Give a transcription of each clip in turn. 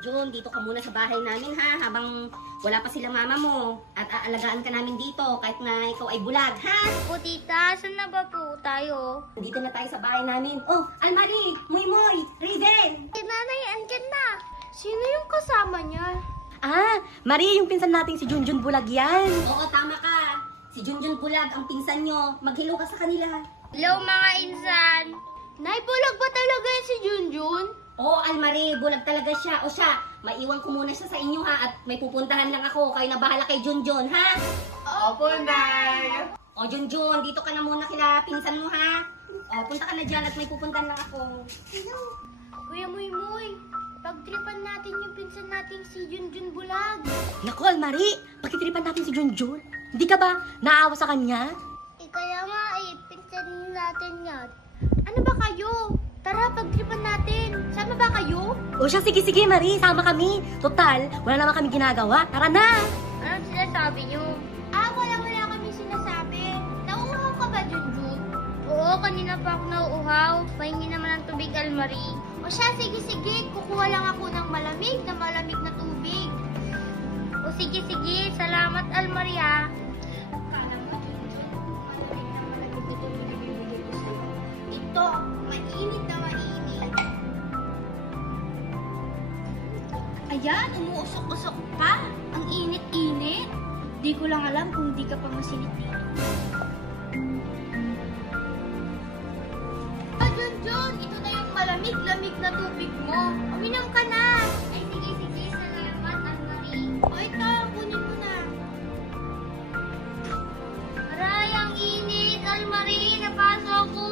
Junjun, dito ka muna sa bahay namin ha, habang wala pa sila mama mo. At aalagaan ka namin dito, kahit na ikaw ay bulag, ha? Po, tita, saan na ba po tayo? Dito na tayo sa bahay namin. Oh, Almari, Moymoy, Raven! Nanay, andyan na. Sino yung kasama niya? Ah, Marie, yung pinsan nating si Junjun Bulag yan. Oo, tama ka. Si Junjun Bulag, ang pinsan nyo. Maghilo ka sa kanila. Hello, mga insan. Nay, bulag ba talaga yan si Junjun? Oo, Almari, bulag talaga siya. O siya, maiwan ko muna siya sa inyo ha, at may pupuntahan lang ako. Kayo na bahala kay Junjun, ha? Opo, Nay. O, Junjun, dito ka na muna kila pinsan mo, ha? O, punta ka na dyan at may pupuntahan lang ako. Kuya Moymoy, pagtripan natin yung pinsan nating si Junjun Bulag. Naku, Almari, pagkitripan natin si Junjun. Hindi ka ba naawa sa kanya? Kaya nga pinsan natin yan. Ano ba kayo? Tara, pagtripan natin. Sama ba kayo? O siya, sige, Marie, sama kami. Total, wala naman kami ginagawa. Tara na! Anong sinasabi niyo? Wala kami sinasabi. Nauuhaw ka ba, Junjun? Oo, kanina pa ako nauuhaw. Pahingi naman ng tubig, Almari. O siya, sige. Kukuha lang ako ng malamig na tubig. O sige. Salamat, Almari, ha. Ito, mainit na mainit. Ayan, umuusok-usok pa. Ang init-init. Di ko lang alam kung di ka pa masinit dito. Junjun, ito na yung malamig-lamig na tubig mo. Uminom ka na. Ay, sige. Salamat, Almari. O ito, kunin mo na. Aray, ang init, Almari. Napaso ko.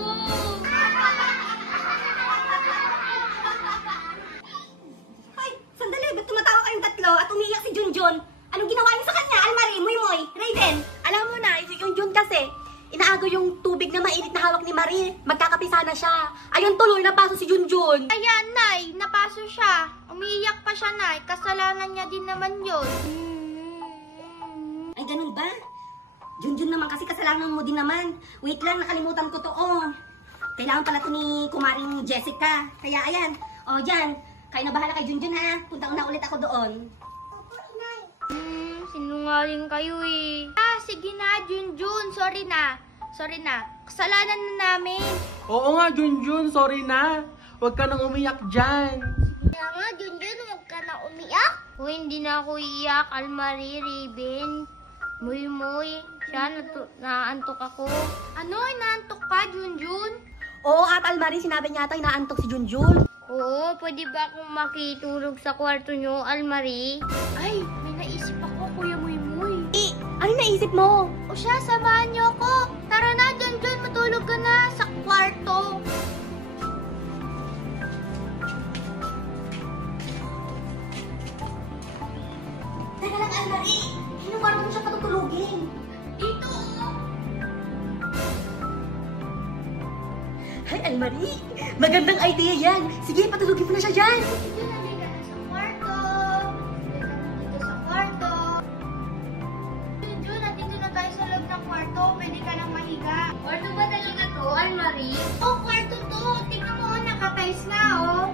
Hoy, sandali, ba't tumatawa kayong tatlo at umiiyak si Junjun? Anong ginawa niyo sa kanya, Almari, Moymoy, Raven? Alam mo na, si Junjun kasi, inaagaw yung tubig na mainit na hawak ni Marie. Magkakapisa na siya. Ayun tuloy, napaso si Junjun. Ayan, Nay. Napaso siya. Umiiyak pa siya, Nay. Kasalanan niya din naman yun. Ay, ganun ba? Junjun naman kasi kasalanan mo din naman. Wait lang, nakalimutan ko to. Oh, kailangan pala to ni Kumaring Jessica. Kaya ayan, o dyan, kayo na bahala kay Junjun ha. Punta na ulit ako doon. Sinungaling kayo eh. Sige na, Junjun. Sorry na. Kasalanan na namin. Oo nga, Junjun, sorry na. Huwag ka nang umiyak dyan. Kaya nga, Junjun, huwag ka na umiyak. Hindi na ako iiyak, Almari, Raven. Moymoy, siya, naantok ako. Ano, inaantok ka, Junjun? Oo, at Almari, sinabi niya ata inaantok si Junjun. Oo, pwede ba akong makitulog sa kwarto nyo, Almari? Ay, may naisip ako, Kuya Moymoy. Ano naisip mo? O siya, samahan niyo ako. Tara na, Junjun, matulog ka na sa kwarto. Teka lang, Almari. Anong kwarto mo siya patutulugin? Dito, Ay, Almari, magandang idea yan. Sige, patulugin mo na siya dyan. Junjun, nandito ka na sa kwarto. Dito sa kwarto. Junjun, nandito na tayo sa loob ng kwarto. Pwede ka nang mahiga. Kwarto ba talaga to, Almari? Oh, kwarto to. Tingnan mo, nakatiles na, oh.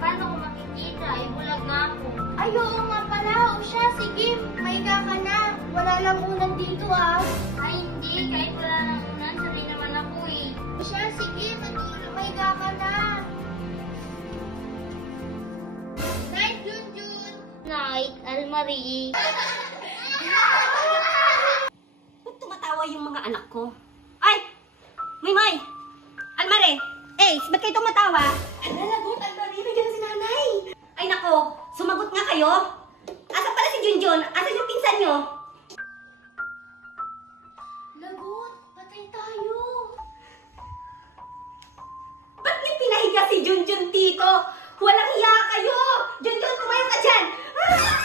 Paano ko makikita? Bulag na ako. Ay, oo nga pala. O siya, sige, mahiga ka na. Wala lang unan dito, ah. Ay, hindi. Kahit wala lang unan, sanay naman ako, eh. O siya, sige, mahiga ka na. Night, Junjun. Night, Almari. Ba't tumatawa yung mga anak ko? Ay! Moymoy! Almari! Ba't kayo tumatawa? Nalagot, Almari. Nandiyan na si nanay. Ay nako, sumagot nga kayo. Asa pala si Junjun? Asa yung pinsan nyo? Lagot, patay tayo. Ba't may pinahiga si Junjun dito? Walang hiya kayo! Junjun, tumayo ka dyan! Ah!